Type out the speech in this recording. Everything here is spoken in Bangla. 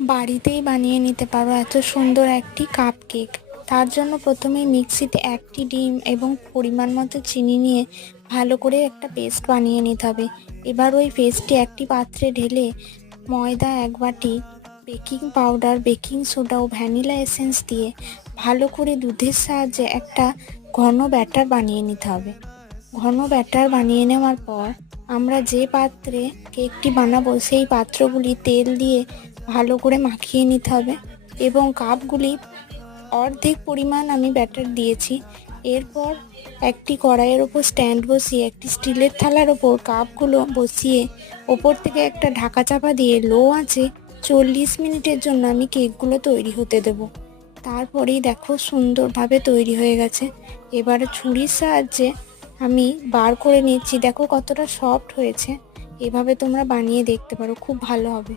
বাড়িতেই বানিয়ে নিতে পারো এত সুন্দর একটি কাপ কেক। তার জন্য প্রথমেই মিক্সিতে একটি ডিম এবং পরিমাণ মতো চিনি নিয়ে ভালো করে একটা পেস্ট বানিয়ে নিতে হবে। এবার ওই পেস্টটি একটি পাত্রে ঢেলে ময়দা 1 বাটি, বেকিং পাউডার, বেকিং সোডা ও ভ্যানিলা এসেন্স দিয়ে ভালো করে দুধের সাহায্যে একটা ঘন ব্যাটার বানিয়ে নিতে হবে। ঘন ব্যাটার বানিয়ে নেওয়ার পর আমরা যে পাত্রে কেকটি বানাবো সেই পাত্রগুলি তেল দিয়ে ভালো করে মাখিয়ে নিতে হবে এবং কাপগুলি অর্ধেক পরিমাণ আমি ব্যাটার দিয়েছি। এরপর একটি কড়াইয়ের ওপর স্ট্যান্ড বসিয়ে একটি স্টিলের থালার ওপর কাপগুলো বসিয়ে ওপর থেকে একটা ঢাকা চাপা দিয়ে লো আঁচে 40 মিনিটের জন্য আমি কেকগুলো তৈরি হতে দেব। তারপরেই দেখো সুন্দরভাবে তৈরি হয়ে গেছে। এবারে ছুরির সাহায্যে আমি বার করে নিচ্ছি, দেখো কতটা সফট হয়েছে। এভাবে তোমরা বানিয়ে দেখতে পারো, খুব ভালো হবে।